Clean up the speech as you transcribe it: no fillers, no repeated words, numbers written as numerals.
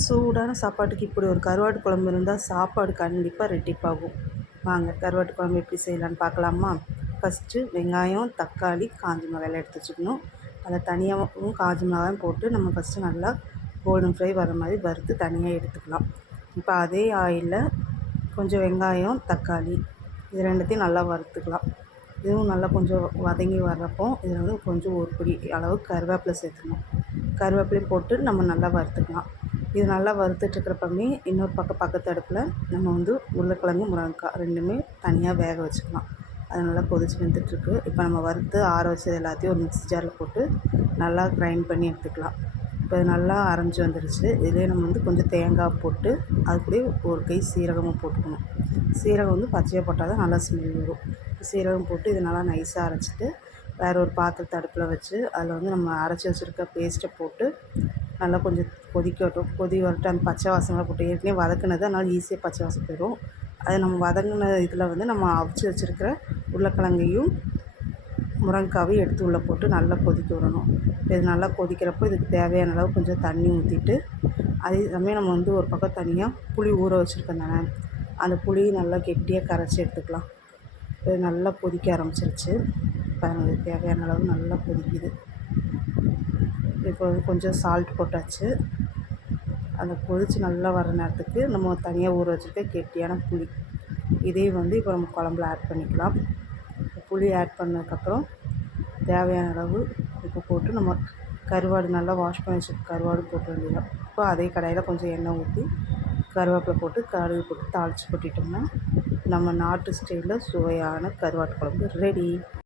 சூடான சாப்பாட்டுக்கு இப்படி ஒரு கருவாட்டு குழம்பு இருந்தால் சாப்பாடு கண்டிப்பாக ரெட்டிப்பாகும். வாங்க கருவாட்டு குழம்பு எப்படி செய்யலான்னு பார்க்கலாமா? ஃபஸ்ட்டு வெங்காயம், தக்காளி, காஞ்ச மிளகாய் எடுத்து வச்சுக்கணும். அதில் தனியாகவும் காஞ்ச மிளகாயும் போட்டு நம்ம ஃபஸ்ட்டு நல்லா கோல்டன் ஃப்ரை வர மாதிரி வறுத்து தனியாக எடுத்துக்கலாம். இப்போ அதே ஆயிலில் கொஞ்சம் வெங்காயம், தக்காளி இது ரெண்டுத்தையும் நல்லா வறுத்துக்கலாம். இதுவும் நல்லா கொஞ்சம் வதங்கி வர்றப்போ இதில் வந்து கொஞ்சம் ஒரு பிடி அளவு கருவேப்பிலை சேர்த்துக்கணும். கருவேப்பிலையும் போட்டு நம்ம நல்லா வறுத்துக்கலாம். இது நல்லா வறுத்துட்ருக்கிறப்பமே இன்னொரு பக்கத்து அடுப்பில் நம்ம வந்து உருளைக்கிழங்கு, முருங்கைக்காய் ரெண்டுமே தனியாக வேக வச்சுக்கலாம். அது நல்லா கொதிச்சு வெந்துட்டுருக்கு. இப்போ நம்ம வறுத்து ஆற வச்சது எல்லாத்தையும் ஒரு மிக்ஸி ஜாரில் போட்டு நல்லா கிரைண்ட் பண்ணி எடுத்துக்கலாம். இப்போ இது நல்லா அரைஞ்சி வந்துடுச்சு. இதிலே நம்ம வந்து கொஞ்சம் தேங்காய் போட்டு அது கூடயே ஒரு கை சீரகமும் போட்டுக்கணும். சீரகம் வந்து பச்சையாக போட்டால் தான் நல்லா ஸ்மெல் வரும். சீரகம் போட்டு இது நல்லா நைஸாக அரைச்சிட்டு வேறு ஒரு பாத்திரத்தை அடுப்பில் வச்சு அதில் வந்து நம்ம அரைச்சி வச்சுருக்க பேஸ்ட்டை போட்டு நல்லா கொஞ்சம் கொதிக்கட்டும். கொதி வரட்டும். அந்த பச்சை வாசனைலாம் போட்டு ஏற்கனவே வதக்குனது அதனால் ஈஸியாக பச்சை வாசனை போயிடும். அது நம்ம வதங்கின இதில் வந்து நம்ம அவிச்சு வச்சுருக்கிற உருளைக்கிழங்கையும் முருங்கைக்காவையும் எடுத்து உள்ளே போட்டு நல்லா கொதிக்க விடணும். இது நல்லா கொதிக்கிறப்போ இதுக்கு தேவையான அளவு கொஞ்சம் தண்ணி ஊற்றிட்டு அதே சமயம் நம்ம வந்து ஒரு பக்கம் தனியாக புளி ஊற வச்சுருக்கோம் தானே, அந்த புளியை நல்லா கெட்டியாக கரைச்சி எடுத்துக்கலாம். இது நல்லா கொதிக்க ஆரம்பிச்சிருச்சு. பாருங்கள், தேவையான அளவு நல்லா கொதிக்குது. இப்போ வந்து கொஞ்சம் சால்ட் போட்டாச்சு. அந்த கொதித்து நல்லா வர நேரத்துக்கு நம்ம தனியாக ஊற வச்சுருக்க கெட்டியான புளி இதையும் வந்து இப்போ நம்ம குழம்புல ஆட் பண்ணிக்கலாம். புளி ஆட் பண்ணதுக்கப்புறம் தேவையான அளவு உப்பு போட்டு நம்ம கருவாடு நல்லா வாஷ் பண்ணி வச்சுருக்க கருவாடு போட்டு வேண்டியதான். இப்போ அதே கடாயில் கொஞ்சம் எண்ணெய் ஊற்றி கருவேப்பிலை போட்டு கடுகு போட்டு தாளித்து கொட்டிட்டோம்னா நம்ம நாட்டு ஸ்டைலில் சுவையான கருவாட்டு குழம்பு ரெடி.